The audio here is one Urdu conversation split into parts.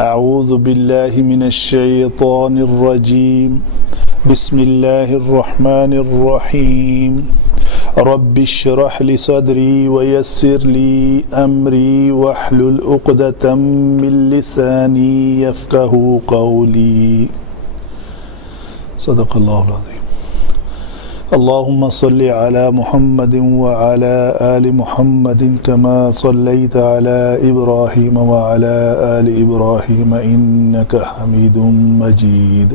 اعوذ باللہ من الشیطان الرجیم بسم اللہ الرحمن الرحیم رب اشرح لی صدری ویسر لی امری واحلل عقدۃ من لسانی یفقہوا قولی صدق اللہ العظیم اللهم صل على محمد وعلى آل محمد كما صليت على إبراهيم وعلى آل إبراهيم إنك حميد مجيد.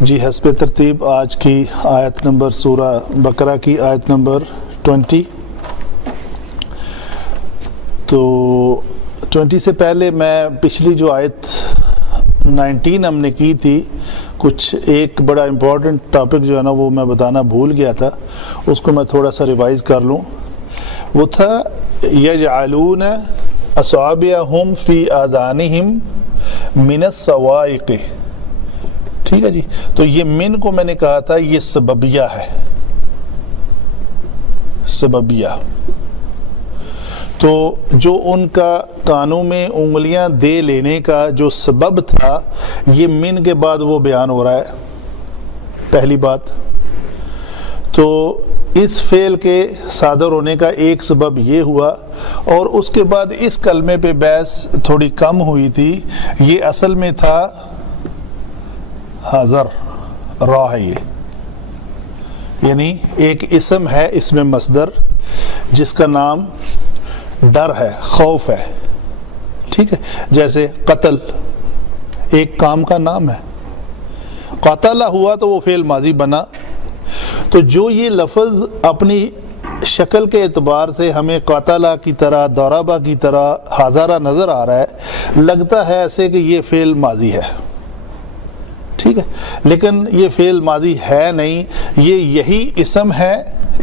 جی حسب ترتیب آج کی آیت نمبر سورہ بقرہ کی آیت نمبر 20. تو 20 سے پہلے میں پچھلی جو آیت 19 ہم نے کی تھی، کچھ ایک بڑا امپورٹنٹ ٹاپک جو ہے نا وہ میں بتانا بھول گیا تھا، اس کو میں تھوڑا سا ریوائز کر لوں. وہ تھا یجعلون اصابعہم فی آذانہم من الصواعق. ٹھیک ہے جی، تو یہ من کو میں نے کہا تھا یہ سببیہ ہے، سببیہ. تو جو ان کا کانوں میں انگلیاں دے لینے کا جو سبب تھا، یہ من کے بعد وہ بیان ہو رہا ہے. پہلی بات تو اس فعل کے صادر ہونے کا ایک سبب یہ ہوا، اور اس کے بعد اس کلمے پہ بحث تھوڑی کم ہوئی تھی. یہ اصل میں تھا حذر را ہے، یہ یعنی ایک اسم ہے، اسم مصدر جس کا نام ڈر ہے، خوف ہے. ٹھیک ہے، جیسے قتل ایک کام کا نام ہے، قاتل ہوا تو وہ فعل ماضی بنا. تو جو یہ لفظ اپنی شکل کے اعتبار سے ہمیں قاتلہ کی طرح، ضربہ کی طرح، حاضرہ نظر آ رہا ہے، لگتا ہے ایسے کہ یہ فعل ماضی ہے. ٹھیک ہے، لیکن یہ فعل ماضی ہے نہیں، یہ یہی اسم ہے،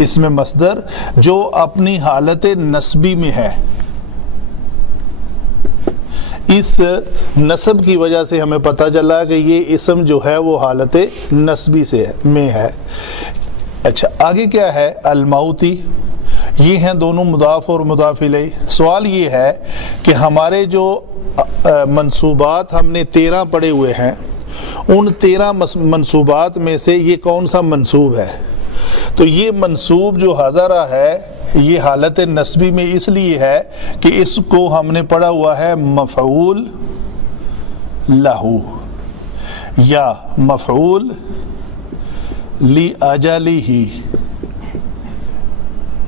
اسم مصدر جو اپنی حالت نسبی میں ہے. اس نسب کی وجہ سے ہمیں پتہ چلا کہ یہ اسم جو ہے وہ حالت نسبی سے میں ہے. اچھا، آگے کیا ہے؟ الموتی. یہ ہیں دونوں مضاف اور مضاف الیہ. سوال یہ ہے کہ ہمارے جو منصوبات ہم نے 13 پڑھے ہوئے ہیں، ان 13 منصوبات میں سے یہ کون سا منصوب ہے؟ تو یہ منصوب جو حاضرہ ہے یہ حالت نسبی میں اس لیے ہے کہ اس کو ہم نے پڑھا ہوا ہے مفعول لہو یا مفعول لِأَجَلِهِ.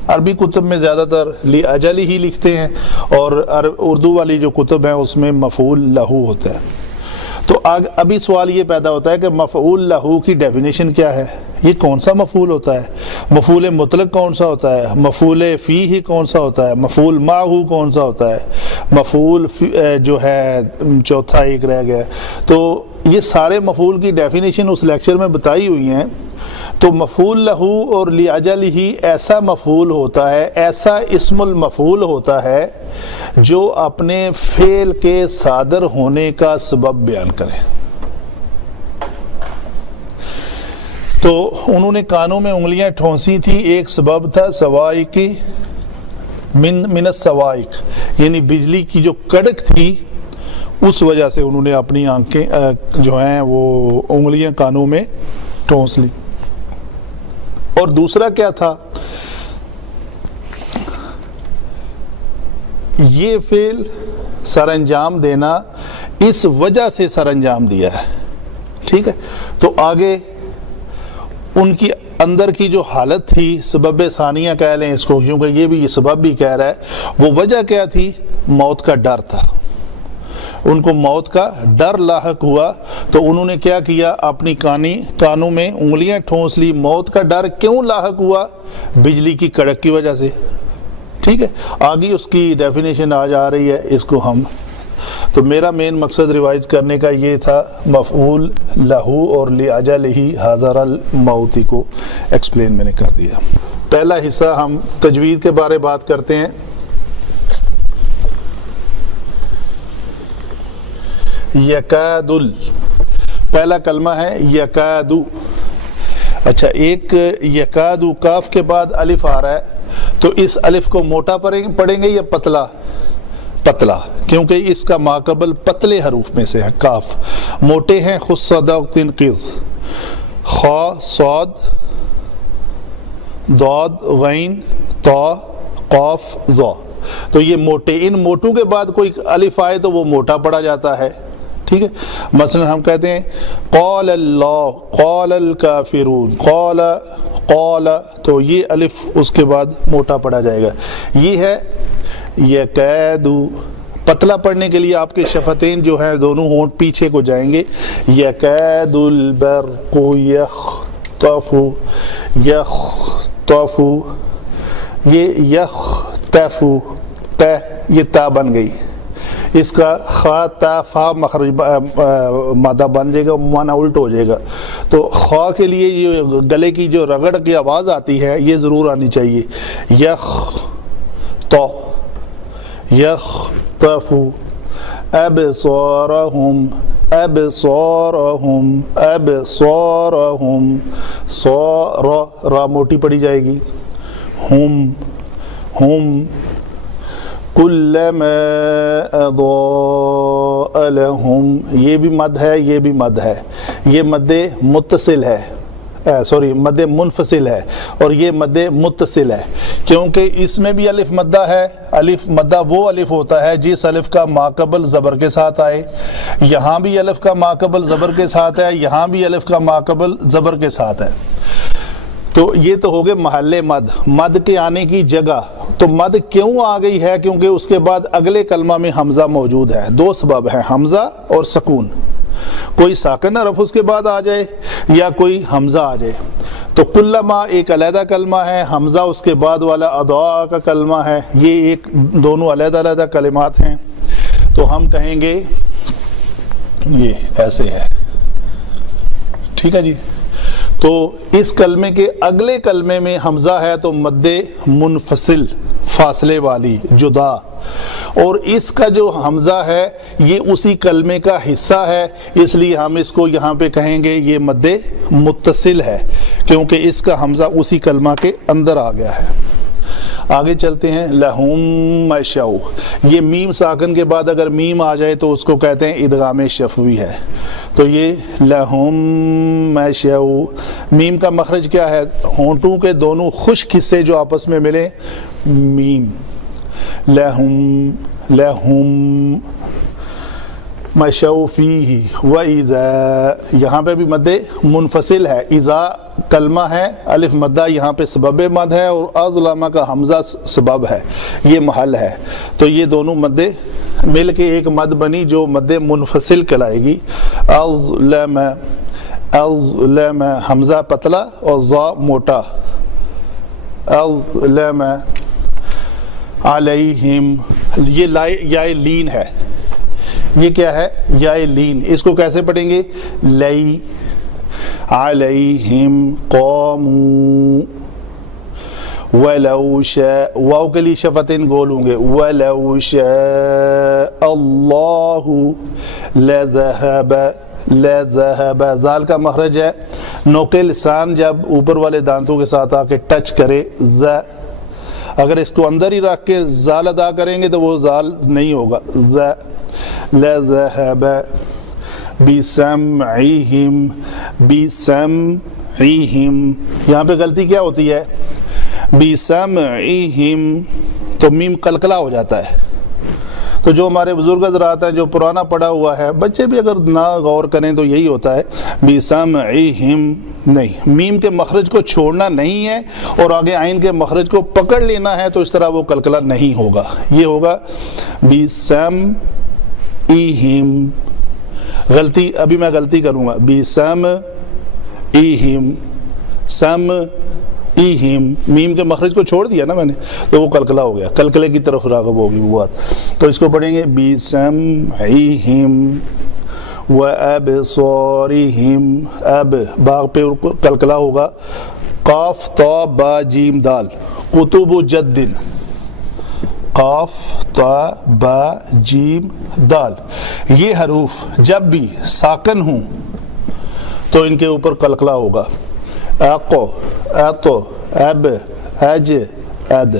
عربی کتب میں زیادہ تر لِأَجَلِهِ لکھتے ہیں، اور اردو والی جو کتب ہیں اس میں مفعول لہو ہوتا ہے. تو ابھی سوال یہ پیدا ہوتا ہے کہ مفعول لہو کی ڈیفینیشن کیا ہے؟ یہ کون سا مفعول ہوتا ہے؟ مفعول مطلق کون سا ہوتا ہے؟ مفعول فیہ کون سا ہوتا ہے؟ مفعول معہ کون سا ہوتا ہے؟ مفعول جو ہے چوتھا ایک رہ گیا. تو یہ سارے مفعول کی ڈیفینیشن اس لیکچر میں بتائی ہوئی ہیں. تو مفعول لہو اور لِأَجَلِهِ ایسا مفعول ہوتا ہے، ایسا اسم المفعول ہوتا ہے جو اپنے فعل کے صادر ہونے کا سبب بیان کرے. تو انہوں نے کانوں میں انگلیاں ٹھونسی تھی، ایک سبب تھا سوائق من السوائق، یعنی بجلی کی جو کڑک تھی اس وجہ سے انہوں نے اپنی آنکھیں جو ہیں وہ انگلیاں کانوں میں ٹھونس لی. اور دوسرا کیا تھا؟ یہ فعل سر انجام دینا اس وجہ سے سر انجام دیا ہے. ٹھیک ہے، تو آگے ان کی اندر کی جو حالت تھی، سبب ثانیہ کہہ لیں اس کو، کیونکہ یہ بھی یہ سبب بھی کہہ رہا ہے. وہ وجہ کیا تھی؟ موت کا ڈر تھا. ان کو موت کا ڈر لاحق ہوا تو انہوں نے کیا کیا؟ اپنی کانوں میں انگلیاں ٹھونس لی. موت کا ڈر کیوں لاحق ہوا؟ بجلی کی کڑک کی وجہ سے. ٹھیک ہے، آگے اس کی ڈیفینیشن آج آ رہی ہے، اس کو ہم. تو میرا مین مقصد ریوائز کرنے کا یہ تھا، مفعول لہو اور لِأَجَلِهِ حاضر الموتی کو ایکسپلین میں نے کر دیا. پہلا حصہ ہم تجوید کے بارے بات کرتے ہیں. یکاد، پہلا کلمہ ہے یکادو. اچھا، ایک یکادو کاف کے بعد الف آ رہا ہے، تو تو اس الف کو موٹا پڑھیں گے یا پتلا؟ پتلا، کیونکہ اس کا ماقبل پتلے حروف میں سے ہے. کاف موٹے ہیں، خذ صدقۃ قض، خا صاد ضاد غین طا قاف ظا، تو یہ موٹے. ان موٹوں کے بعد کوئی الف آئے تو وہ موٹا پڑھا جاتا ہے. ٹھیک ہے، مثلا ہم کہتے ہیں قال اللہ، قال الکافرون، قال قال، تو یہ الف اس کے بعد موٹا پڑھا جائے گا. یہ ہے یکاد. پتلا پڑھنے کے لیے آپ کے شفتین جو ہیں دونوں ہونٹ پیچھے کو جائیں گے. یکاد البرق یخطف، یخطف، یہ یختف، یہ تا بن گئی. اس کا خا تا فا مخرج مادہ بن جائے گا، معنی الٹ ہو جائے گا. تو خا کے لیے یہ گلے کی جو رگڑ کی آواز آتی ہے یہ ضرور آنی چاہیے. یخ تو یختف ابصارہم، ابصارہم، ابصارہم، صار را موٹی پڑی جائے گی. ہم، ہم، کلما اضاء لہم، یہ بھی مد ہے، یہ بھی مد ہے. یہ مد متصل ہے، سوری مد منفصل ہے، اور یہ مد متصل ہے، کیونکہ اس میں بھی الف مدہ ہے. الف مدہ وہ الف ہوتا ہے جس الف کا ماقبل زبر کے ساتھ آئے. یہاں بھی الف کا ماقبل زبر کے ساتھ ہے، یہاں بھی الف کا ماقبل زبر کے ساتھ ہے. تو یہ تو ہو گئے محل مد، مد کے آنے کی جگہ. تو مد کیوں آ گئی ہے؟ کیونکہ اس کے بعد اگلے کلمہ میں حمزہ موجود ہے. دو سبب ہیں، حمزہ اور سکون. کوئی ساکن حرف اس کے بعد آ جائے یا کوئی حمزہ آ جائے. تو کلما ایک علیحدہ کلمہ ہے، حمزہ اس کے بعد والا اضاء کا کلمہ ہے. یہ ایک دونوں علیحدہ علیحدہ کلمات ہیں. تو ہم کہیں گے یہ ایسے ہے. ٹھیک ہے جی. تو اس کلمے کے اگلے کلمے میں حمزہ ہے تو مد منفصل، فاصلے والی، جدا. اور اس کا جو حمزہ ہے یہ اسی کلمے کا حصہ ہے، اس لیے ہم اس کو یہاں پہ کہیں گے یہ مد متصل ہے، کیونکہ اس کا حمزہ اسی کلمہ کے اندر آ گیا ہے. آگے چلتے ہیں. لہم مشو، یہ میم ساکن کے بعد اگر میم آ جائے تو اس کو کہتے ہیں ادغام شفوی ہے. تو یہ لہم مشو، میم کا مخرج کیا ہے؟ ہونٹوں کے دونوں خشک حصے جو آپس میں ملیں، میم. لہم، لہم مشو فیہ وَإِذَا، یہاں پہ بھی مد منفصل ہے. اذا کلمہ ہے، الف مدہ یہاں پہ سبب مد ہے، اور اظلم کا حمزہ سبب ہے، یہ محل ہے. تو یہ دونوں مد مل کے ایک مد بنی جو مد منفصل کہلائے گی. اظلم، اظلم، حمزہ پتلا اور ضا موٹا. اظلم علیہم، یہ یا لین ہے. یہ کیا ہے؟ یا لین. اس کو کیسے پڑھیں گے؟ لئی علیہم قاموا ولو شاء، واو کے لیے شفتین گول ہوں گے. ولو شاء اللہ لذہب، لذہب، ذال کا مخرج ہے. نوک لسان جب اوپر والے دانتوں کے ساتھ آ کے ٹچ کرے، ز، اگر اس کو اندر ہی رکھ کے زال ادا کریں گے تو وہ زال نہیں ہوگا. ز لذہب بسمعہم، بسمعہم، یہاں پہ غلطی کیا ہوتی ہے؟ بسمعہم، تو میم قلقلہ ہو جاتا ہے. تو جو ہمارے بزرگ حضرات ہیں جو پرانا پڑھا ہوا ہے، بچے بھی اگر نہ غور کریں تو یہی ہوتا ہے. بسمعہم نہیں، میم کے مخرج کو چھوڑنا نہیں ہے اور آگے عین کے مخرج کو پکڑ لینا ہے، تو اس طرح وہ قلقلہ نہیں ہوگا. یہ ہوگا بسمعہم. غلطی ابھی میں غلطی کروں گا. بسمعہم، سمعہم، میم کے مخرج کو چھوڑ دیا نا میں نے، تو وہ قلقلہ ہو گیا، قلقلے کی طرف راغب ہوگی وہ بات. تو اس کو پڑھیں گے بسمعہم وابصارہم. اب باغ پہ قلقلہ ہوگا. قاف تا با جیم دال، قطب جد، قاف تا با جیم دال، یہ حروف جب بھی ساکن ہوں تو ان کے اوپر قلقلہ ہوگا. اقو، اتو، اب، اج، اد.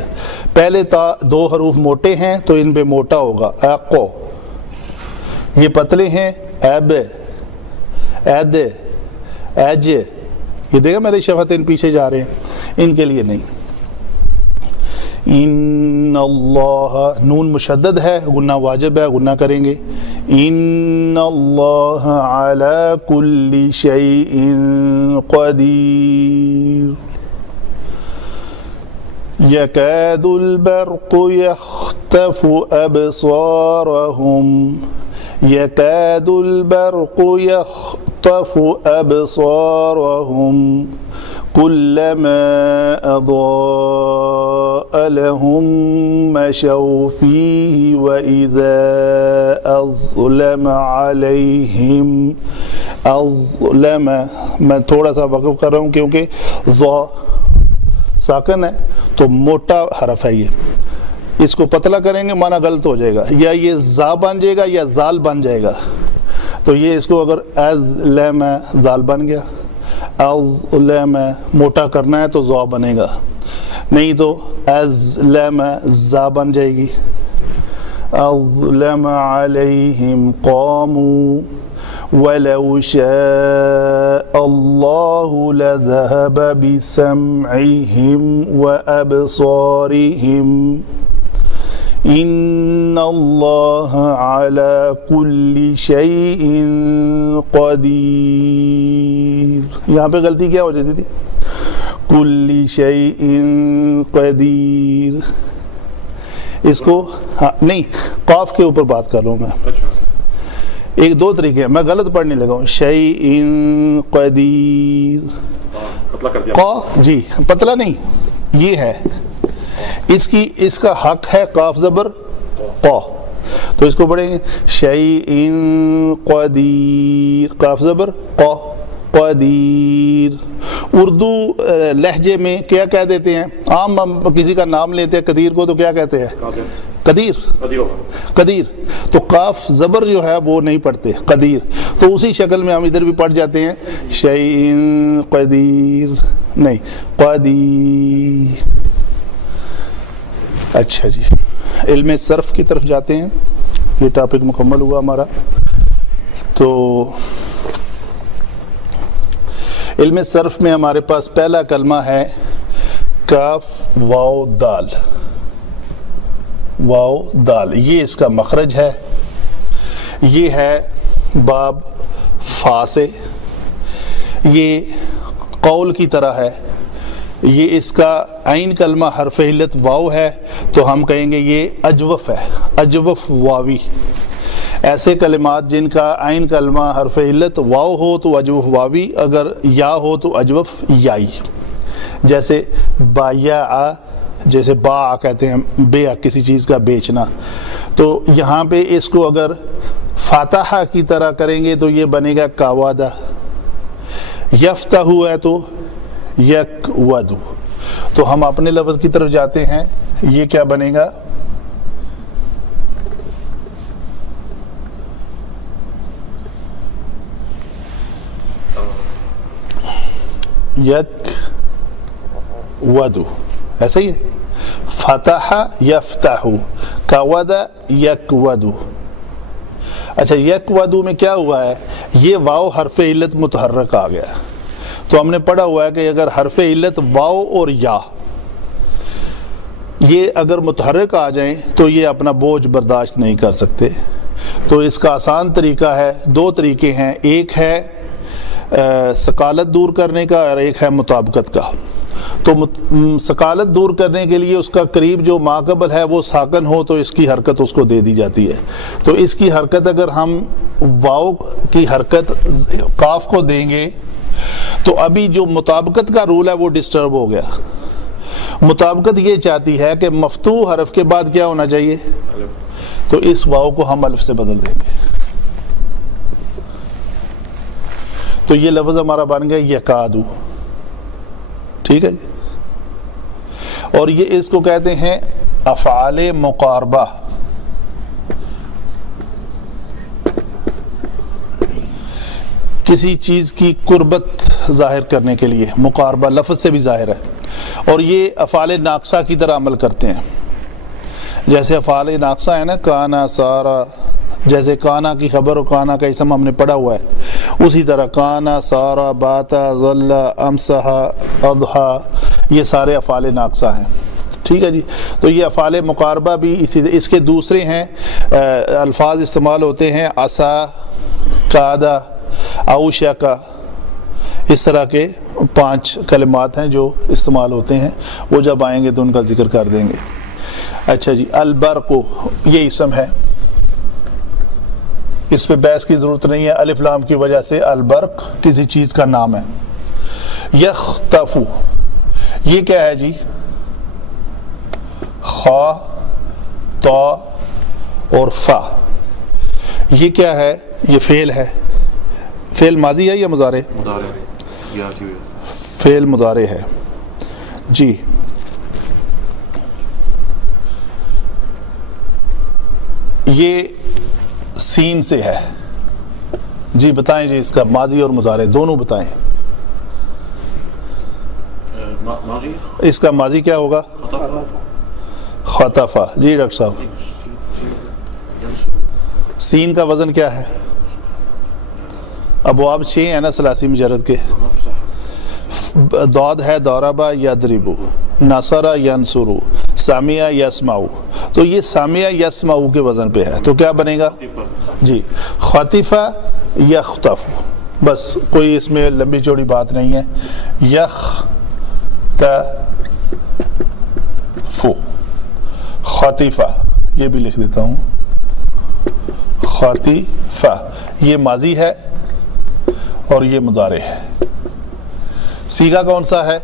پہلے تا دو حروف موٹے ہیں تو ان پہ موٹا ہوگا اقو. یہ پتلے ہیں ایب اید ایج. یہ دیکھا میرے شفتین پیچھے جا رہے ہیں, ان کے لیے نہیں. ان اللہ نون مشدد ہے, غنہ واجب ہے, غنہ کریں گے. ان اللہ علی کل شیء قدیر. یکاد البرق یخطف ابصارهم یکاد البرق یخطف ابصارهم كلما أضاء لهم مشوا فيه وإذا أظلم عليهم أظلم. میں تھوڑا سا وقف کر رہا ہوں کیونکہ ضا ساکن ہے تو موٹا حرف ہے, یہ اس کو پتلا کریں گے معنی غلط ہو جائے گا, یا یہ زا بن جائے گا یا زال بن جائے گا. تو یہ اس کو اگر اظلم زال بن گیا, اظلم موٹا کرنا ہے تو ضا بنے گا, نہیں تو ازلم زا بن جائے گی. اظلم علیہم قاموا ولو شاء اللہ لذهب بسمعہم وابصارہم ان اللہ علی کل شیء قدیر. یہاں پہ غلطی کیا ہو جاتی تھی, کل شیء قدیر. اس کو ہاں نہیں, قاف کے اوپر بات کر رہا ہوں میں. ایک دو طریقے ہیں, میں غلط پڑھنے لگا ہوں. شیء قدیر قا جی پتلا نہیں, یہ ہے اس کا حق ہے قاف زبر قا, تو اس کو پڑھیں گے شیء قدیر قاف زبر قا قدیر. اردو لہجے میں کیا کہہ دیتے ہیں, عام ہم کسی کا نام لیتے ہیں قدیر کو تو کیا کہتے ہیں قدیر قدیر, تو قاف زبر جو ہے وہ نہیں پڑھتے قدیر, تو اسی شکل میں ہم ادھر بھی پڑھ جاتے ہیں شیء قدیر نہیں قدیر. اچھا جی, علم صرف کی طرف جاتے ہیں. یہ ٹاپک مکمل ہوا ہمارا. تو علم صرف میں ہمارے پاس پہلا کلمہ ہے کاف واو دال. واو دال یہ اس کا مخرج ہے, یہ ہے باب فا سے, یہ قول کی طرح ہے. یہ اس کا عین کلمہ حرف علت واو ہے تو ہم کہیں گے یہ اجوف ہے, اجوف واوی. ایسے کلمات جن کا عین کلمہ حرف علت واو ہو تو اجوف واوی, اگر یا ہو تو اجوف یائی. جیسے بایا, جیسے با کہتے ہیں بیع کسی چیز کا بیچنا, تو یہاں پہ اس کو اگر فاتحہ کی طرح کریں گے تو یہ بنے گا کاوادہ. یفتح ہے تو یک ودو. تو ہم اپنے لفظ کی طرف جاتے ہیں, یہ کیا بنے گا یک ودو, ایسا ہی ہے فتح یفتح کود یک ودو. اچھا یک ودو میں کیا ہوا ہے, یہ واو حرف علت متحرک آ گیا. تو ہم نے پڑھا ہوا ہے کہ اگر حرف علت واو اور یا یہ اگر متحرک آ جائیں تو یہ اپنا بوجھ برداشت نہیں کر سکتے. تو اس کا آسان طریقہ ہے, دو طریقے ہیں, ایک ہے ثقالت دور کرنے کا اور ایک ہے مطابقت کا. تو ثقالت دور کرنے کے لیے اس کا قریب جو ماقبل ہے وہ ساکن ہو تو اس کی حرکت اس کو دے دی جاتی ہے. تو اس کی حرکت اگر ہم واو کی حرکت قاف کو دیں گے تو ابھی جو مطابقت کا رول ہے وہ ڈسٹرب ہو گیا. مطابقت یہ چاہتی ہے کہ مفتوح حرف کے بعد کیا ہونا چاہیے, تو اس واو کو ہم الف سے بدل دیں گے. تو یہ لفظ ہمارا بن گیا یکادو. ٹھیک ہے جی. اور یہ اس کو کہتے ہیں افعال مقاربہ. کسی چیز کی قربت ظاہر کرنے کے لیے, مقاربہ لفظ سے بھی ظاہر ہے. اور یہ افعال ناقصہ کی طرح عمل کرتے ہیں. جیسے افعال ناقصہ ہے نا، کانا سارا، جیسے کانا کی خبر و کانا کا اسم ہم نے پڑھا ہوا ہے، اسی طرح کانا سارا باتا ظل امسح اضحا، یہ سارے افعال ناقصہ ہیں. ٹھیک ہے جی. تو یہ افعال مقاربہ بھی اس کے دوسرے ہیں الفاظ استعمال ہوتے ہیں، عصا، قعدہ، اوشکا، اس طرح کے 5 کلمات ہیں جو استعمال ہوتے ہیں، وہ جب آئیں گے تو ان کا ذکر کر دیں گے. اچھا جی. البرق یہ اسم ہے، اس پہ بحث کی ضرورت نہیں ہے، الف لام کی وجہ سے البرق کسی چیز کا نام ہے. یختفو یہ کیا ہے جی؟ خا، تا اور فا، یہ کیا ہے؟ یہ فعل ہے. فعل ماضی ہے یا مضارع؟ فعل مضارع ہے جی. یہ سین سے ہے جی. بتائیں جی اس کا ماضی اور مضارع دونوں بتائیں. اس کا ماضی کیا ہوگا؟ خطفہ. جی ڈاکٹر صاحب سین کا وزن کیا ہے؟ ابواب 6 ہیں نا ثلاثی مجرد کے. داد ہے ضربہ یضرب، نصر ینصر، سمع یسمع. تو یہ سمع یسمع کے وزن پہ ہے، تو کیا بنے گا جی؟ خطفہ یخطف. بس کوئی اس میں لمبی چوڑی بات نہیں ہے. یختفو، خطفہ، یہ بھی لکھ دیتا ہوں. خطفہ یہ ماضی ہے اور یہ مضارع ہے. سیغہ کون سا ہے؟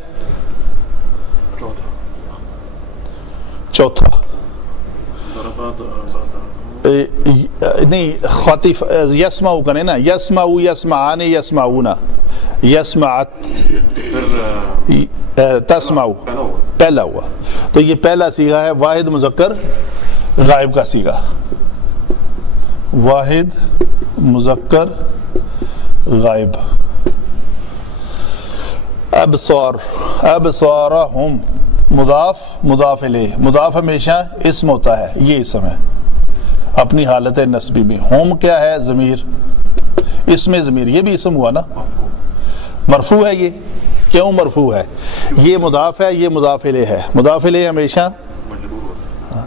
چوتھا. نہیں خاطف یسمع کریں نا، یسمع یسمعان یسمعون، یسمعت تسمع پہلا ہوا. تو یہ پہلا سیغہ ہے واحد مذکر غائب کا سیغہ. واحد مذکر غائب. ابصار، ابصارہم، مضاف مضاف الیہ. مضاف ہمیشہ اسم ہوتا ہے، یہ اسم ہے اپنی حالت نسبی میں. ہوم کیا ہے؟ ضمیر، اسم ضمیر. یہ بھی اسم ہوا نا، مرفوع ہے. یہ کیوں مرفوع ہے؟ یہ مضاف ہے، یہ مضاف الیہ ہے. مضاف الیہ ہمیشہ مجرور ہوتا ہے.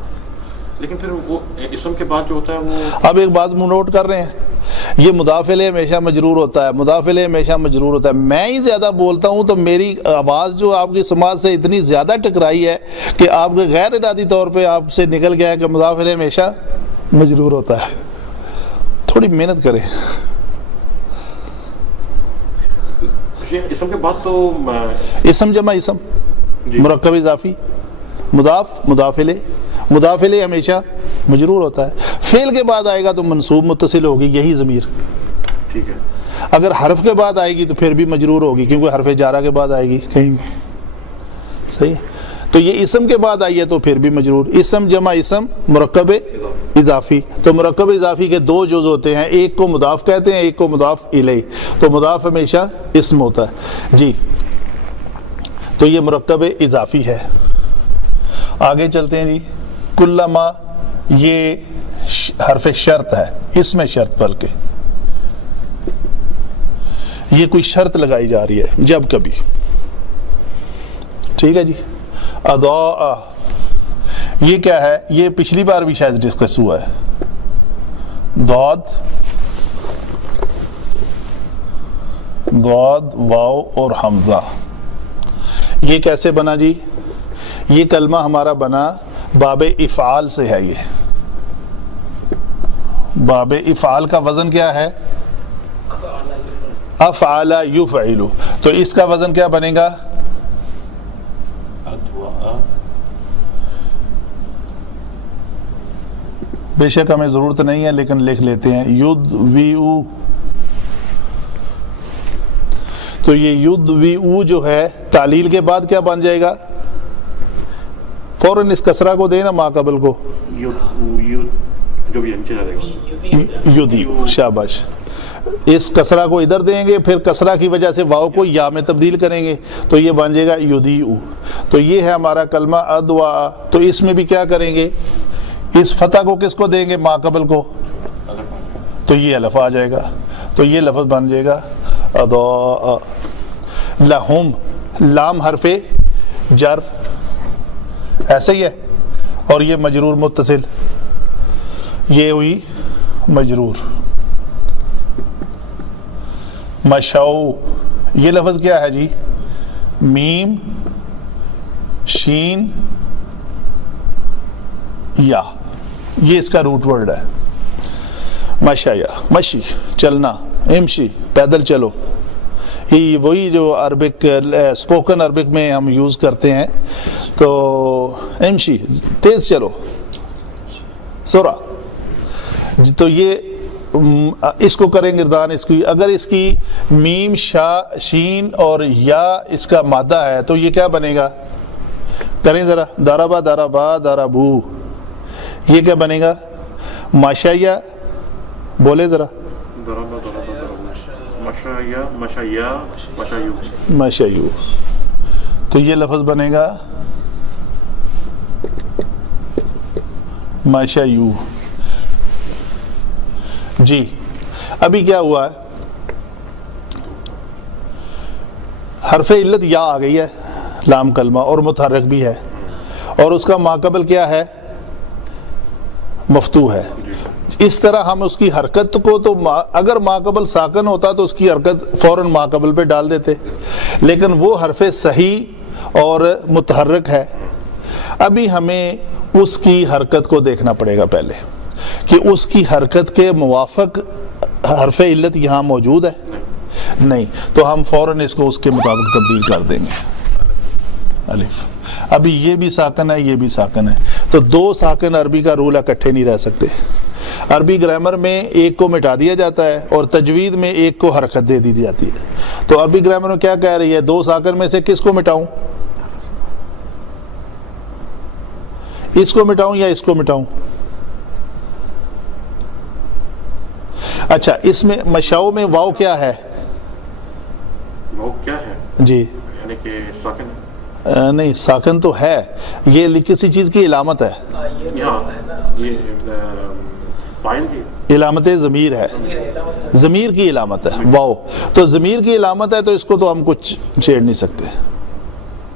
لیکن پھر وہ اسم کے بعد جو ہوتا ہے وہ، اب ایک بات نوٹ کر رہے ہیں، یہ مضاف الیہ ہمیشہ مجرور ہوتا ہے، مضاف الیہ ہمیشہ مجرور ہوتا ہے. میں ہی زیادہ بولتا ہوں تو میری آواز جو آپ کی سماعت سے اتنی زیادہ ٹکرائی ہے کہ آپ کے غیر ارادی طور پہ آپ سے نکل گیا ہے کہ مضاف الیہ ہمیشہ مجرور ہوتا ہے. تھوڑی محنت کریں. اسم کے بعد تو اسم جمع اسم، مرکب اضافی، مضاف مضاف الیہ. مضاف الیہ ہمیشہ مجرور ہوتا ہے. فعل کے بعد آئے گا تو منصوب متصل ہوگی، یہی ضمیر. ٹھیک ہے. اگر حرف کے بعد آئے گی تو پھر بھی مجرور ہوگی، کیونکہ حرف جارہ کے بعد آئے گی کہیں. صحیح. تو یہ اسم کے بعد آئی ہے تو پھر بھی مجرور. اسم جمع اسم، مرکب اضافی. تو مرکب اضافی کے 2 جز ہوتے ہیں، ایک کو مضاف کہتے ہیں، ایک کو مضاف الیہ. تو مضاف ہمیشہ اسم ہوتا ہے جی. تو یہ مرکب اضافی ہے. آگے چلتے ہیں جی. کلما یہ حرف شرط ہے، اس میں شرط، بلکہ یہ کوئی شرط لگائی جا رہی ہے جب کبھی. ٹھیک ہے جی. اضاء یہ کیا ہے؟ یہ پچھلی بار بھی شاید ڈسکس ہوا ہے. ضاد، ضاد، واو اور حمزہ. یہ کیسے بنا جی؟ یہ کلمہ ہمارا بنا باب افعال سے ہے. یہ باب افعال کا وزن کیا ہے؟ افعل یفعل. تو اس کا وزن کیا بنے گا؟ بے شک ہمیں ضرورت نہیں ہے لیکن لکھ لیتے ہیں. یدویو. تو یہ یدویو جو ہے تعلیل کے بعد کیا بن جائے گا؟ فوراً اس کسرہ کو دینا ما قبل کو. جو بھی نیچے جائے گا. یدیو. شاباش. اس کسرہ کو ادھر دیں گے، پھر کسرہ کی وجہ سے واو کو یا میں تبدیل کریں گے تو یہ بن جائے گا یدیعو. تو یہ ہے ہمارا کلمہ ادوا. تو اس میں بھی کیا کریں گے، اس فتح کو کس کو دیں گے، ما قبل کو، تو یہ الف آ جائے گا. تو یہ لفظ بن جائے گا اضاء. لہم، لام حرف جر ایسے ہی ہے، اور یہ مجرور متصل، یہ ہوئی مجرور. مشو، یہ لفظ کیا ہے جی، میم شین یا، یہ اس کا روٹ ورڈ ہے. مشایا، مشی چلنا، امشی پیدل چلو، یہ وہی جو عربک اسپوکن عربک میں ہم یوز کرتے ہیں. تو امشی تیز چلو، سورا. تو یہ اس کو کریں گردان اس کی. اگر اس کی میم شا شین اور یا اس کا مادہ ہے تو یہ کیا بنے گا، کریں ذرا، دارابا دارابا دارابو، یہ کیا بنے گا، ماشایا، بولے ذرا، مشایو. تو یہ لفظ بنے گا مشایو. جی ابھی کیا ہوا ہے، حرف علت یا آ گئی ہے لام کلمہ، اور متحرک بھی ہے، اور اس کا ماقبل کیا ہے، مفتوح ہے. اس طرح ہم اس کی حرکت کو تو اگر ماقبل ساکن ہوتا تو اس کی حرکت فوراً ماقبل پہ ڈال دیتے، لیکن وہ حرف صحیح اور متحرک ہے. ابھی ہمیں اس کی حرکت کو دیکھنا پڑے گا پہلے کہ اس کی حرکت کے موافق حرف علت یہاں موجود ہے، نہیں تو ہم فوراً اس کو اس کے مطابق تبدیل کر دیں گے. الف، ابھی یہ بھی ساکن ہے، یہ بھی ساکن ہے، تو دو ساکن عربی کا رول اکٹھے نہیں رہ سکتے. عربی گرامر میں ایک کو مٹا دیا جاتا ہے اور تجوید میں ایک کو حرکت دے دی جاتی ہے. تو عربی گرامر میں کیا کہہ رہی ہے، دو ساکن میں سے کس کو مٹاؤں، اس کو مٹاؤں یا اس کو مٹاؤں. اچھا، اس میں مشاؤ میں واو کیا ہے، واو کیا ہے جی، یعنی کہ ساکن ہے، نہیں ساکن تو ہے، یہ کسی چیز کی علامت ہے، یہاں یہ فاعل کی علامت ضمیر ہے، ضمیر کی علامت ہے واو. تو ضمیر کی علامت ہے تو اس کو تو ہم کچھ چھیڑ نہیں سکتے،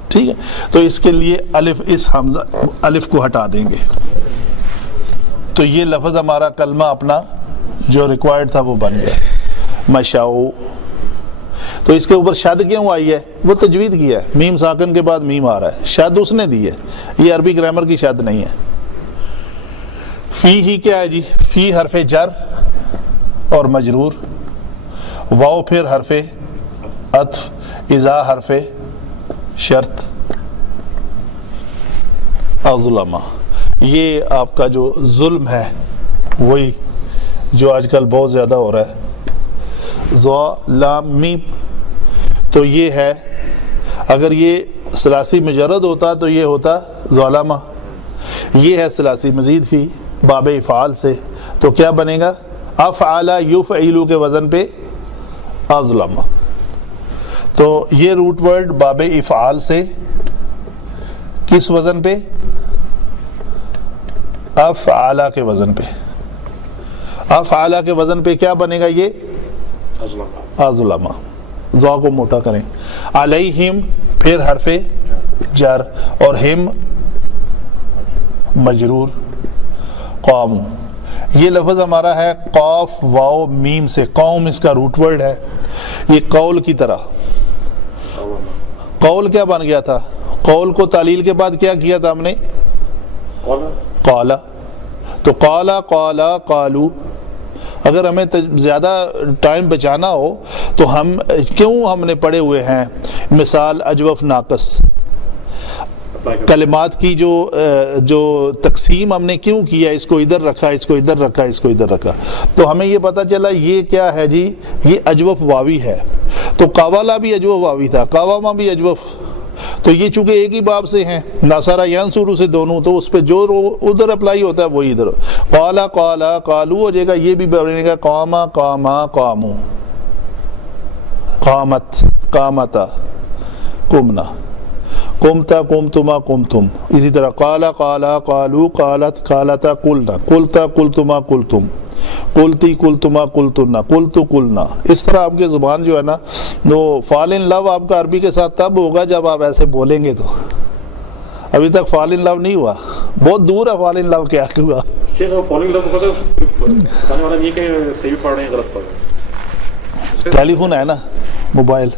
ٹھیک ہے. تو اس کے لیے الف، اس حمزہ الف کو ہٹا دیں گے. تو یہ لفظ ہمارا کلمہ اپنا جو ریکوائرڈ تھا وہ بن گیا، مشاؤ. تو اس کے اوپر شد کیوں آئی ہے، وہ تجوید کی ہے، میم ساکن کے بعد میم آ رہا ہے، شد اس نے دی ہے، یہ عربی گرامر کی شد نہیں ہے. فی ہی کیا ہے جی، فی حرف جر اور مجرور، واو پھر حرف عطف، اذا حرف شرط، اظلمہ. یہ آپ کا جو ظلم ہے وہی جو آج کل بہت زیادہ ہو رہا ہے، ظلام میم. تو یہ ہے، اگر یہ ثلاثی مجرد ہوتا تو یہ ہوتا ظلمہ. یہ ہے ثلاثی مزید فی باب افعال سے، تو کیا بنے گا، افعل یفعل کے وزن پہ اظلم. تو یہ روٹ ورڈ باب افعال سے کس وزن پہ، افعل کے وزن پہ. افعل کے وزن پہ کیا بنے گا، یہ اظلم. ذا کو موٹا کریں. علیہم پھر حرف جر اور ہم مجرور. قوم، یہ لفظ ہمارا ہے قاف واو میم سے، قوم اس کا روٹ ورڈ ہے. یہ قول کی طرح، قول کیا بن گیا تھا، قول کو تعلیل کے بعد کیا کیا تھا ہم نے، قالا. تو قالا قالا قالو. اگر ہمیں زیادہ ٹائم بچانا ہو تو ہم نے پڑھے ہوئے ہیں مثال اجوف ناقص، کلمات کی جو تقسیم ہم نے کیوں کیا، اس کو ادھر رکھا، اس کو ادھر رکھا، اس کو ادھر رکھا. تو ہمیں یہ پتا چلا یہ کیا ہے جی، یہ اجوف واوی ہے. تو قوالا بھی اجوف واوی تھا، قواما بھی اجوف. تو یہ چونکہ ایک ہی باب سے ہیں، نصر ینصر سے دونوں، تو اس پہ جو ادھر اپلائی ہوتا ہے وہی ادھر. قال قال قالو ہو جائے گا، یہ بھی بنے گا قام قام قامو، قامت قامتا قمنا، قمتا قمتما قمتم. اسی طرح قال قال قالو قالت قالتا قلنا، قلتا قلتما قلتم، قلتی قلتما قلتنا، قلتو قلنا. اس طرح آپ کی زبان جو ہے نا وہ فال ان لو آپ کا عربی کے ساتھ تب ہوگا جب آپ ایسے بولیں گے. تو ابھی تک فال ان لو نہیں ہوا، بہت دور ہے فال ان لو کیا ہوا. شیخ فالوئنگ لفظ کو کہنے والا یہ کہ صحیح پڑھ رہے ہیں غلط پڑھ رہے ہیں. ٹیلی فون ہے نا، موبائل،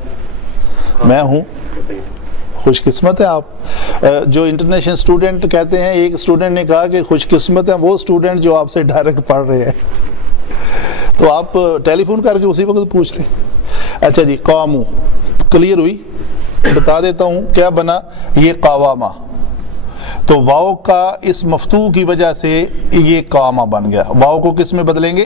میں ہوں. خوش قسمت ہیں آپ. جو انٹرنیشنل اسٹوڈنٹ کہتے ہیں، ایک اسٹوڈنٹ نے کہا کہ خوش قسمت ہیں وہ اسٹوڈنٹ جو آپ سے ڈائریکٹ پڑھ رہے ہیں. تو آپ ٹیلی فون کر کے اسی وقت پوچھ لیں. اچھا جی، قامو کلیئر ہوئی. بتا دیتا ہوں کیا بنا یہ قوامہ. تو واو کا اس مفتوح کی وجہ سے یہ قامہ بن گیا. واو کو کس میں بدلیں گے؟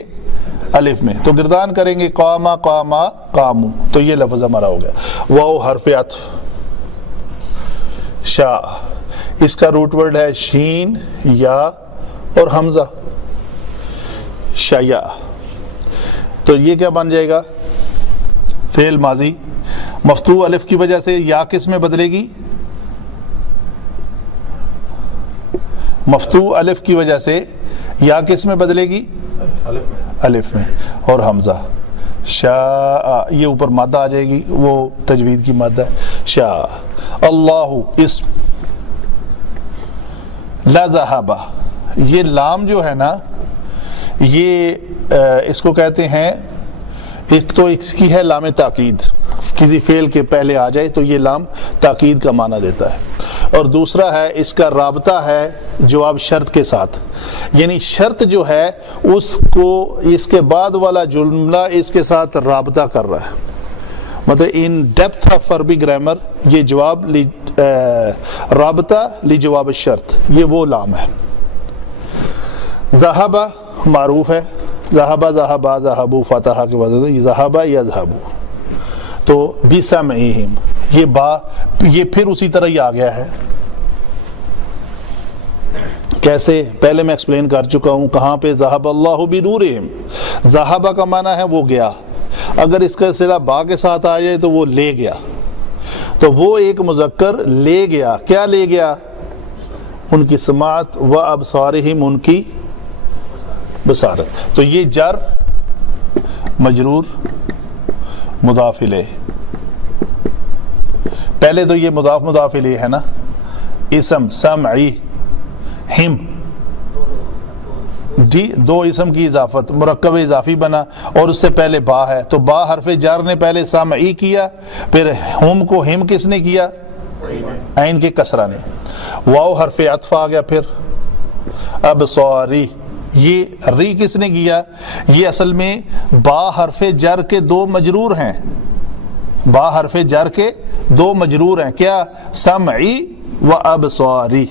الف میں. تو گردان کریں گے قامہ قامہ قامو، تو یہ لفظ ہمارا ہو گیا. واو حرف عطف، شا اس کا روٹ ورڈ ہے شین یا اور حمزہ، شیا. تو یہ کیا بن جائے گا؟ فعل ماضی مفتوح الف کی وجہ سے یا کس میں بدلے گی؟ مفتوح الف کی وجہ سے یا کس میں بدلے گی؟ الف میں. اور حمزہ شاء، یہ اوپر مادہ آ جائے گی، وہ تجوید کی مادہ ہے. شاء اللہ اسم. لا ذہب، یہ لام جو ہے نا یہ اس کو کہتے ہیں، ایک تو اس کی ہے لام تاکید، کسی فعل کے پہلے آ جائے تو یہ لام تاکید کا معنی دیتا ہے. اور دوسرا ہے اس کا رابطہ ہے جواب شرط کے ساتھ، یعنی شرط جو ہے اس کو اس کے بعد والا جملہ اس کے ساتھ رابطہ کر رہا ہے. مطلب ان ڈیپتھ آف عربی گرامر یہ جواب رابطہ لجواب الشرط، یہ وہ لام ہے. ذہب معروف ہے، ذہب ذہب ذہبو فاتحہ کے وجہ سے ذہب یذہبو. تو بسمعہم، یہ با یہ پھر اسی طرح ہی آ گیا ہے. کیسے؟ پہلے میں ایکسپلین کر چکا ہوں. کہاں پہ؟ ذہب اللہ بنورہم. ذہب کا معنی ہے وہ گیا، اگر اس کا صلہ با کے ساتھ آ جائے تو وہ لے گیا. تو وہ ایک مذکر لے گیا. کیا لے گیا؟ ان کی سماعت، و ابصارہم ان کی بصارت. تو یہ جر مجرور مضاف الیہ. پہلے تو یہ مضاف مضاف الیہ ہے نا، اسم سمعی ہم جی، دو اسم کی اضافت، مرکب اضافی بنا اور اس سے پہلے با ہے. تو با حرف جر نے پہلے سمعی کیا، پھر ہم کو ہم کس نے کیا؟ عین کے کسرہ نے. واو حرف عطف آ گیا. پھر ابصاری، یہ ری کس نے کیا؟ یہ اصل میں با حرف جر کے دو مجرور ہیں. با حرف جر کے دو مجرور ہیں. کیا؟ سمعی و ابصاری.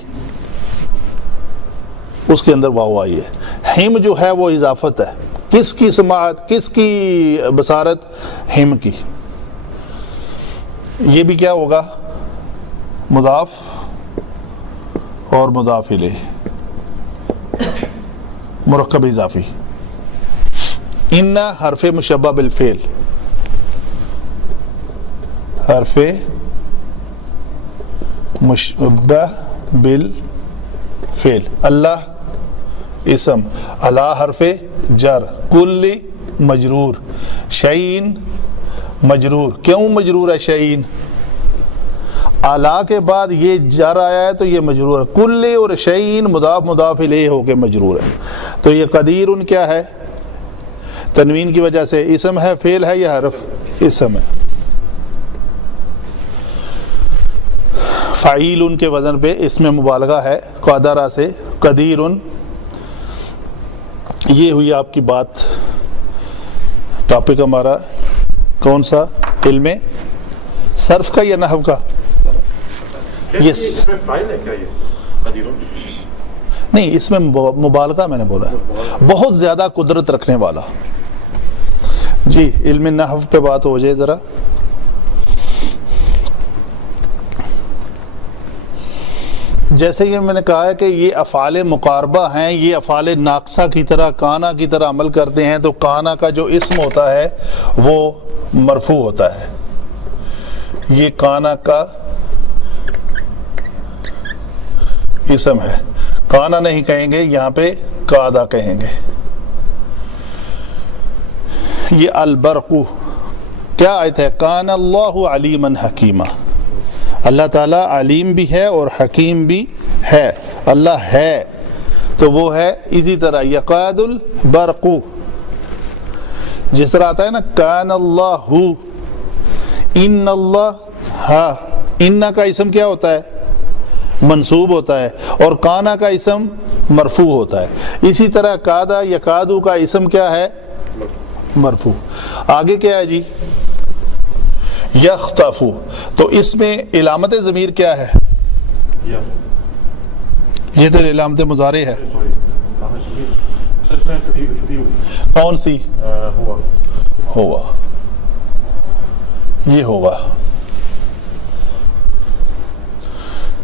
اس کے اندر واو آئی ہے. ہم جو ہے وہ اضافت ہے. کس کی سماعت، کس کی بصارت؟ ہم کی. یہ بھی کیا ہوگا؟ مضاف اور مضاف الیہ، مرکب اضافی. ان حرف مشبہ بالفعل، حرف مشبہ بالفعل. اللہ اسم، علی حرف جر، کل مجرور، شیئن مجرور. کیوں مجرور ہے شیئن؟ علی کے بعد یہ جر آیا ہے تو یہ مجرور ہے. کل اور شیئن مضاف مضاف الیہ ہو کے مجرور ہے. تو یہ قدیر ان کیا ہے؟ تنوین کی وجہ سے اسم ہے، فعل ہے یا حرف؟ اسم ہے. فعیل ان کے وزن پہ اس میں مبالغہ ہے، قادرہ سے قدیر ان. یہ ہوئی آپ کی بات. ٹاپک ہمارا کون سا؟ علم صرف کا یا نحو کا؟ یس نہیں، اس میں مبالغہ میں نے بولا بہت زیادہ قدرت رکھنے والا. جی علم نحو پہ بات ہو جائے ذرا. جیسے کہ میں نے کہا ہے کہ یہ افعال مقاربہ ہیں، یہ افعال ناقصہ کی طرح کانا کی طرح عمل کرتے ہیں، تو کانا کا جو اسم ہوتا ہے وہ مرفوع ہوتا ہے. یہ کانا کا اسم ہے، کانا نہیں کہیں گے، یہاں پہ قادا کہیں گے. یہ البرق کیا آیت ہے؟ کان اللہ علیما حکیما، اللہ تعالیٰ علیم بھی ہے اور حکیم بھی ہے. اللہ ہے تو وہ ہے. اسی طرح یقاد البرق، جس طرح آتا ہے نا کان اللہ، ان اللہ، ہاں ان کا اسم کیا ہوتا ہے؟ منصوب ہوتا ہے، اور کانا کا اسم مرفوع ہوتا ہے. اسی طرح کادا یقادو کا اسم کیا ہے؟ مرفوع. آگے کیا ہے جی؟ یختفو. تو اس میں علامت ضمیر کیا ہے؟ یہ تو علامت مضارع ہے. کون سی؟ ہوا. یہ ہوگا.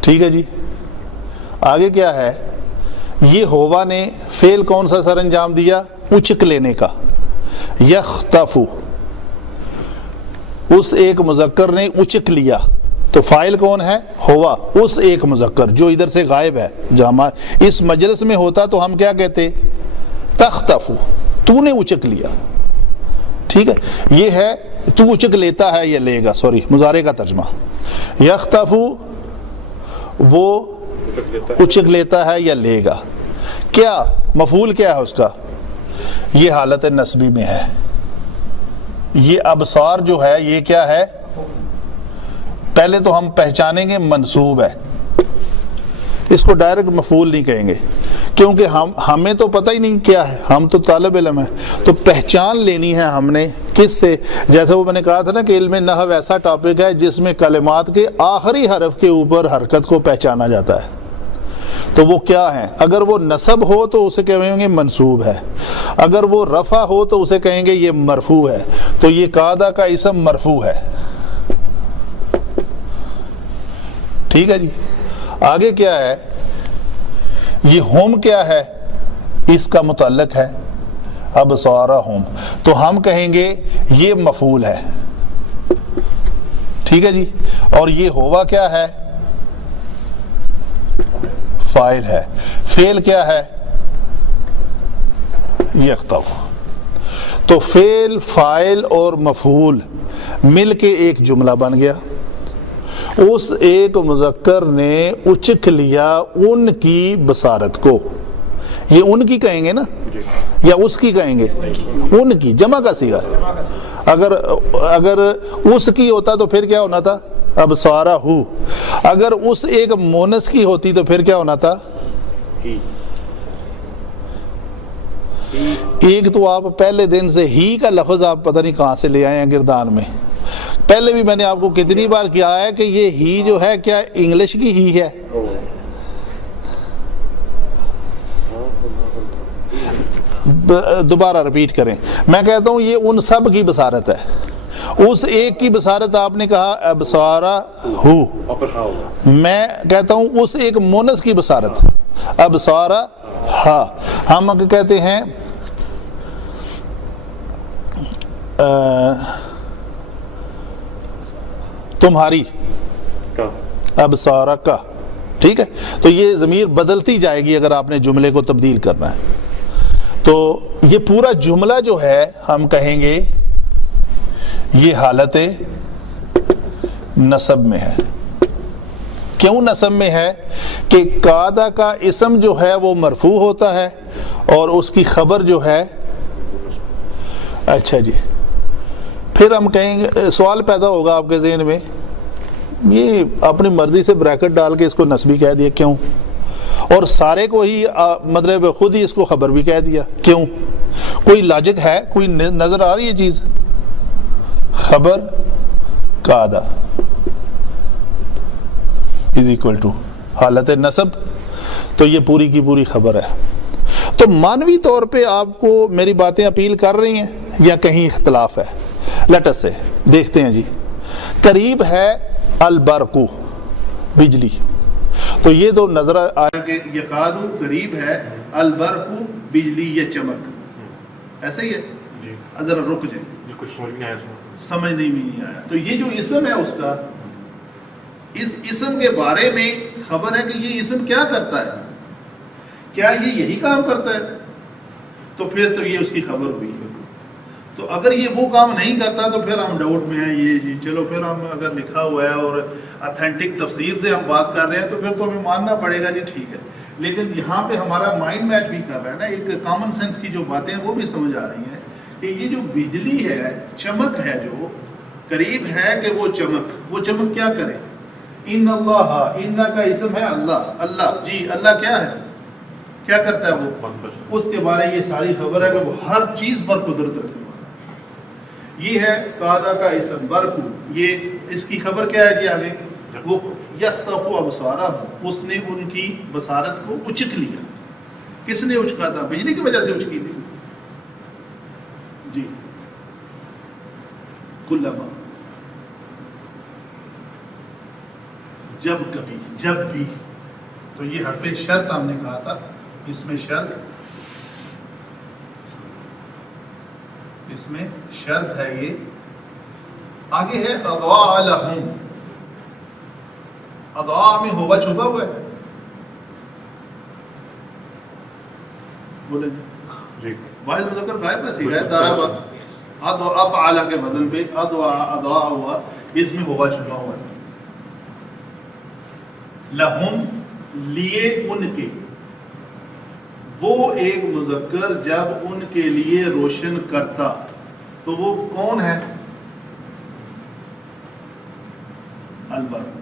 ٹھیک ہے جی. آگے کیا ہے؟ یہ ہوا نے فعل کون سا سر انجام دیا؟ اچک لینے کا. یختفو، اس ایک مذکر نے اچک لیا، تو فاعل کون ہے؟ ہوا. اس ایک مذکر جو ادھر سے غائب ہے، جہاں اس مجلس میں ہوتا تو ہم کیا کہتے؟ تختفو، تو نے اچک لیا. ٹھیک ہے، یہ ہے تو اچک لیتا ہے یا لے گا، سوری مضارع کا ترجمہ. یختفو وہ اچک لیتا ہے یا لے گا. کیا مفعول کیا ہے اس کا؟ یہ حالت نصبی میں ہے. یہ ابصار جو ہے یہ کیا ہے؟ پہلے تو ہم پہچانیں گے منصوب ہے، اس کو ڈائریکٹ مفعول نہیں کہیں گے، کیونکہ ہمیں تو پتہ ہی نہیں کیا ہے، ہم تو طالب علم ہیں. تو پہچان لینی ہے ہم نے کس سے؟ جیسے وہ میں نے کہا تھا نا کہ علم نحو ایسا ٹاپک ہے جس میں کلمات کے آخری حرف کے اوپر حرکت کو پہچانا جاتا ہے. تو وہ کیا ہیں؟ اگر وہ نصب ہو تو اسے کہیں گے منصوب ہے، اگر وہ رفع ہو تو اسے کہیں گے یہ مرفوع ہے. تو یہ قاعدہ کا اسم مرفوع ہے. ٹھیک ہے جی. آگے کیا ہے؟ یہ ہوم کیا ہے؟ اس کا متعلق ہے ابصارہم، تو ہم کہیں گے یہ مفعول ہے. ٹھیک ہے جی. اور یہ ہوا کیا ہے؟ فاعل ہے. فعل کیا ہے؟ یختف. تو فعل، فاعل اور مفعول مل کے ایک جملہ بن گیا. اس ایک مذکر نے اچک لیا ان کی بصارت کو. یہ ان کی کہیں گے نا یا اس کی کہیں گے؟ ان کی، جمع کا صیغہ. اگر اس کی ہوتا تو پھر کیا ہونا تھا؟ ابصارہ. اگر اس ایک مونس کی ہوتی تو پھر کیا ہونا تھا؟ ایک تو آپ پہلے دن سے ہی کا لفظ آپ پتہ نہیں کہاں سے لے آئے ہیں گردان میں. پہلے بھی میں نے آپ کو کتنی بار کیا ہے کہ یہ ہی جو ہے کیا انگلش کی ہی ہے؟ دوبارہ رپیٹ کریں. میں کہتا ہوں یہ ان سب کی بصارت ہے. اس ایک کی بصارت آپ نے کہا ابصارہ ہو، میں کہتا ہوں اس ایک مونس کی بصارت ابصارہ ہا. ہم کہتے ہیں تمہاری، ابصارہ کا. ٹھیک ہے. تو یہ ضمیر بدلتی جائے گی اگر آپ نے جملے کو تبدیل کرنا ہے. تو یہ پورا جملہ جو ہے ہم کہیں گے یہ حالت نصب میں ہے. کیوں نصب میں ہے؟ کہ قاعدہ کا اسم جو ہے وہ مرفوع ہوتا ہے اور اس کی خبر جو ہے. اچھا جی. پھر ہم کہیں گے، سوال پیدا ہوگا آپ کے ذہن میں، یہ اپنی مرضی سے بریکٹ ڈال کے اس کو نصبی کہہ دیا کیوں؟ اور سارے کو ہی مطلب خود ہی اس کو خبر بھی کہہ دیا کیوں؟ کوئی لاجک ہے؟ کوئی نظر آ رہی ہے چیز؟ خبر قاعدہ از اکول ٹو حالت نصب، تو یہ پوری کی پوری خبر ہے. تو معنوی طور پہ آپ کو میری باتیں اپیل کر رہی ہیں یا کہیں اختلاف ہے؟ لیٹ اس سے دیکھتے ہیں جی. قریب ہے البرق، بجلی. تو یہ تو نظر آیا کہ یقادو قریب ہے، البرق بجلی یا چمک، ایسا ہی ہے. جی ذرا رک جائیں، یہ کچھ سمجھ نہیں آیا اس میں. سمجھ نہیں آیا. تو یہ جو اسم ہے اس کا، اس اسم کے بارے میں خبر ہے کہ یہ اسم کیا کرتا ہے، کیا یہ یہی کام کرتا ہے، تو پھر تو یہ اس کی خبر ہوئی. تو اگر یہ وہ کام نہیں کرتا تو پھر ہم ڈاؤٹ میں ہیں. یہ جی چلو پھر ہم اگر لکھا ہوا ہے اور اتھینٹک تفسیر سے ہم بات کر رہے ہیں تو پھر تو ہمیں ماننا پڑے گا جی ٹھیک ہے. لیکن یہاں پہ ہمارا مائنڈ میچ بھی کر رہا ہے نا، ایک کامن سینس کی جو باتیں ہیں وہ بھی سمجھ آ رہی ہیں کہ یہ جو بجلی ہے، چمک ہے، جو قریب ہے کہ وہ چمک کیا کرے. ان اللہ، ان کا اسم ہے اللہ. اللہ جی اللہ کیا ہے، کیا کرتا ہے وہ، اس کے بارے یہ ساری خبر ہے کہ وہ ہر چیز پر قدرت رکھنے والا. یہ ہے قادہ کا اسم برق. یہ اس کی خبر کیا ہے جی آگے، وہ یخطف ابصارہم، اس نے ان کی بصارت کو اچک لیا. کس نے اچکا تھا، بجلی کی وجہ سے اچکی تھی جی. کلما، جب کبھی، جب بھی. تو یہ حرف شرط ہم نے کہا تھا، اس میں شرط، اس میں شرط ہے. یہ آگے ہے اضاء لہم. اضاء میں ہوگا چھپا ہوا ہے، بولے جی واحد مذکر غائب میں سیگا ہے. ضرب افعل کے وزن پہ اضاء ہوا، اس میں ہوگا چھپا ہوا ہے. لہم لیے ان کے، وہ ایک مذکر جب ان کے لیے روشن کرتا تو وہ کون ہے، البرق.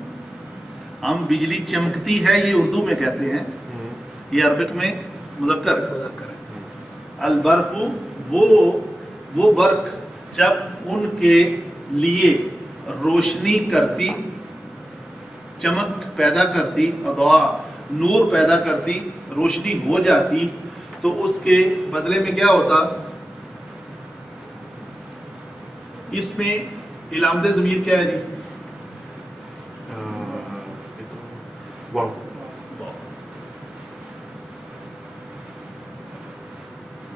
ہم بجلی چمکتی ہے یہ اردو میں کہتے ہیں، یہ عربک میں مذکر ہے. البرق وہ برق جب ان کے لیے روشنی کرتی، چمک پیدا کرتی، اضاء نور پیدا کرتی، روشنی ہو جاتی، تو اس کے بدلے میں کیا ہوتا. اس میں علامت ضمیر کیا ہے جی، واو.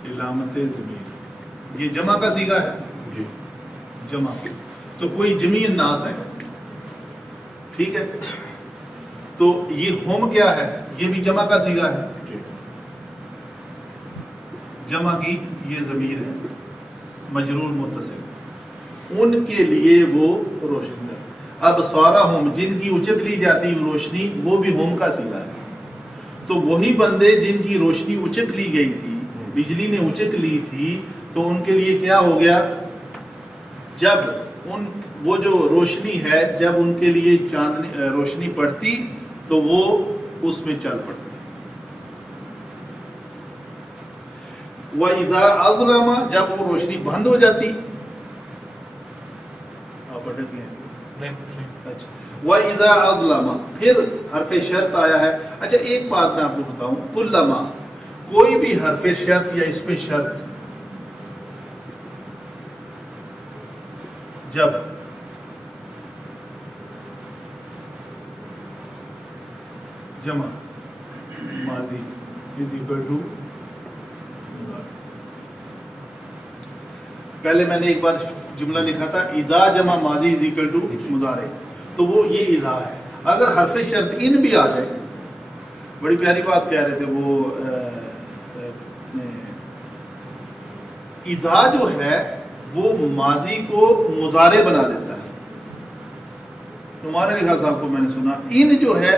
علامت ضمیر یہ جمع کا صیغہ ہے جی جمع. تو کوئی جمیع الناس ہے، ٹھیک ہے. تو یہ ہم کیا ہے، یہ بھی جمع کا صیغہ ہے. جی جمع کی یہ ضمیر ہے مجرور متصل. ان کے لیے وہ روشن ہے. اب ابصارہم جن کی اچک لی جاتی روشنی، وہ بھی ہم کا صیغہ ہے. تو وہی بندے جن کی روشنی اچک لی گئی تھی، بجلی نے اچک لی تھی، تو ان کے لیے کیا ہو گیا، جب وہ جو روشنی ہے جب ان کے لیے چاندنی روشنی پڑتی تو وہ اس میں چل پڑتے. وَإِذَا أَظْلَمَ جب وہ روشنی بند ہو جاتی. آپ پڑھ رہے ہیں اچھا. وَإِذَا أَظْلَمَ پھر حرف شرط آیا ہے. اچھا ایک بات میں آپ کو بتاؤں، کلما کوئی بھی حرف شرط یا اس میں شرط جب جمع ماضی از اکول ٹو، پہلے میں نے ایک بار جملہ لکھا تھا اذا جمع ماضی از اکول ٹو مضارع، تو وہ یہ اذا ہے. اگر حرف شرط ان بھی آ جائے، بڑی پیاری بات کہہ رہے تھے وہ اذا جو ہے وہ ماضی کو مضارع بنا دیتا ہے. تمہارے لکھا صاحب کو میں نے سنا ان جو ہے،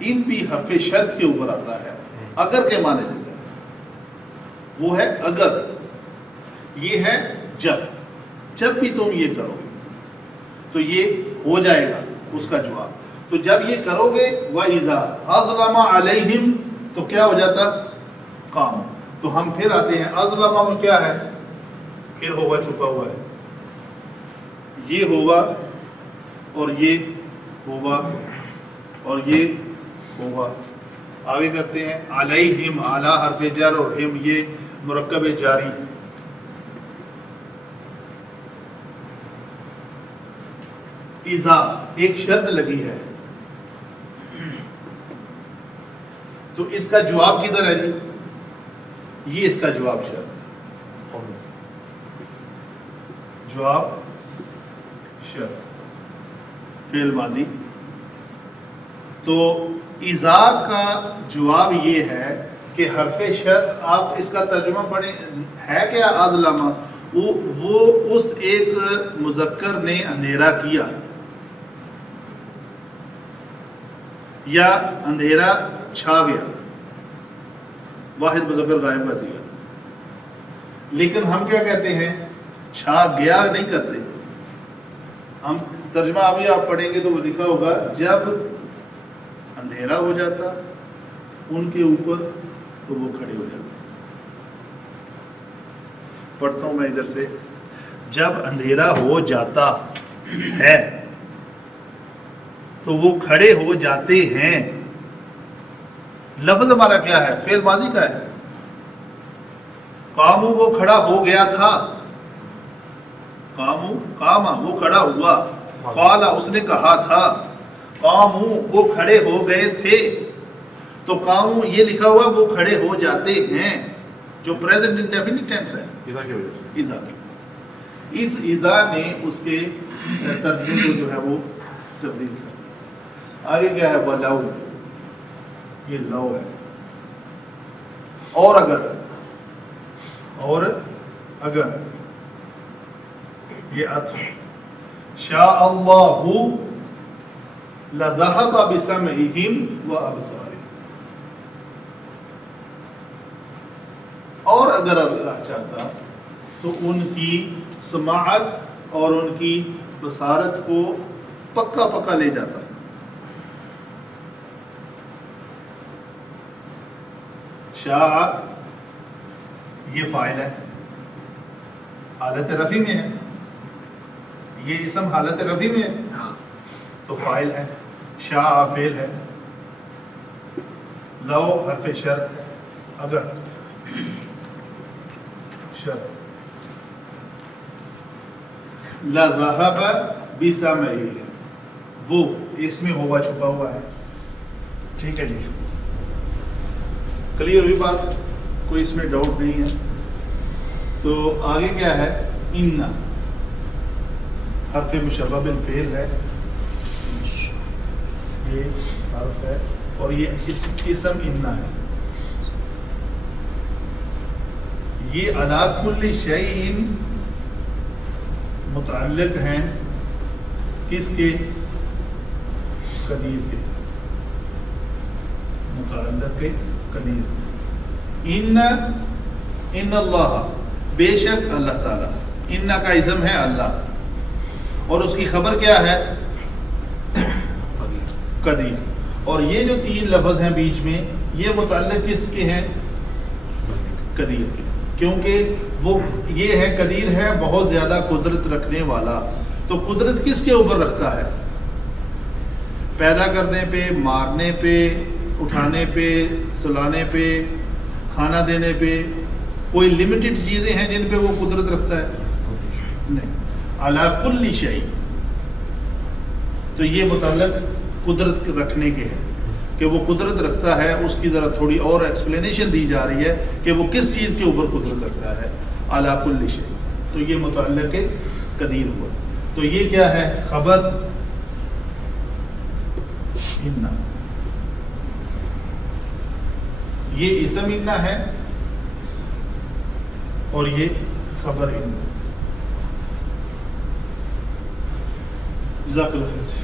ان بھی حرف شرط کے اوپر آتا ہے، اگر کے معنی دیتا ہے. وہ ہے اگر، یہ ہے جب بھی تم یہ کرو گے تو یہ ہو جائے گا اس کا جواب. تو جب یہ کرو گے وَإِذَا أَظْلَمَ عَلَيْهِمْ تو کیا ہو جاتا قام. تو ہم پھر آتے ہیں اظلمہ میں کیا ہے، پھر ہوگا چھپا ہوا ہے. یہ ہوگا اور یہ ہوگا اور یہ ہوگا. آگے کرتے ہیں علیہم، اعلیٰ حرف جر اور ہم یہ مرکب جاری. اذا ایک شرط لگی ہے، تو اس کا جواب کدھر ہے جی؟ یہ اس کا جواب شرط ہے. جواب شرط فعل ماضی. تو اذا کا جواب یہ ہے کہ حرف شرط آپ اس کا ترجمہ پڑھیں ہے کیا عادلامہ وہ اس ایک مذکر نے اندھیرا کیا یا اندھیرا چھا گیا، واحد مذکر غائب کا صیغہ. لیکن ہم کیا کہتے ہیں؟ چھا گیا نہیں کرتے ہم. ترجمہ ابھی آپ پڑھیں گے تو وہ لکھا ہوگا جب اندھیرا ہو جاتا ان کے اوپر تو وہ کھڑے ہو جاتے. پڑھتا ہوں میں ادھر سے. جب اندھیرا ہو جاتا ہے تو وہ کھڑے ہو جاتے ہیں. لفظ ہمارا کیا ہے؟ فعل ماضی کا ہے. قامو وہ کھڑا ہو گیا تھا، قامو قاما وہ کھڑا ہوا، قالا اس نے کہا تھا، قامو وہ کھڑے ہو گئے تھے. تو قامو یہ لکھا ہوا وہ کھڑے ہو جاتے ہیں جو پریزنٹ انڈیفینٹ ٹینس ہے. اذا کی وجہ سے اذا کی وجہ سے. اس اذا نے اس کے ترجمے کو جو ہے وہ تبدیل کر. آگے کیا ہے؟ وَلَوْ یہ لو ہے. اور اگر یہ عطف شاء اللہ لذهب بسمعهم وابصارهم. اور اگر اللہ چاہتا تو ان کی سماعت اور ان کی بصارت کو پکا لے جاتا. شاء یہ فاعل ہے، حالت رفع میں ہے. یہ اسم حالت رفع میں ہے تو فاعل ہے. شاء فعل ہے. لو حرف شرط ہے. اگر شرط. لذهب بسمعه وہ اس میں ہوا چھپا ہوا ہے. ٹھیک ہے جی، کلیئر ہوئی بات؟ کوئی اس میں ڈاؤٹ نہیں ہے. تو آگے کیا ہے؟ ان حرف مشبہ بالفعل ہے. یہ حرف ہے اور یہ اسم ان ہے. یہ علی کل شیء متعلق ہیں کس کے؟ قدیر کے. متعلق قدیر. ان اللہ بے شک اللہ تعالی. ان کا اسم ہے اللہ اور اس کی خبر کیا ہے؟ قدیر. اور یہ جو تین لفظ ہیں بیچ میں یہ متعلق کس کے ہیں؟ قدیر کے. کیونکہ وہ یہ ہے قدیر ہے بہت زیادہ قدرت رکھنے والا. تو قدرت کس کے اوپر رکھتا ہے؟ پیدا کرنے پہ، مارنے پہ، اٹھانے پہ، سلانے پہ، کھانا دینے پہ. کوئی لمیٹڈ چیزیں ہیں جن پہ وہ قدرت رکھتا ہے؟ نہیں. علی کل شیء. تو یہ متعلق قدرت رکھنے کے ہیں کہ وہ قدرت رکھتا ہے. اس کی ذرا تھوڑی اور ایکسپلینیشن دی جا رہی ہے کہ وہ کس چیز کے اوپر قدرت رکھتا ہے. علی کل شیء. تو یہ متعلق قدیر ہوا. تو یہ کیا ہے؟ خبر ان. یہ اسم ان ہے اور یہ خبر ان. جزاک اللہ خیر.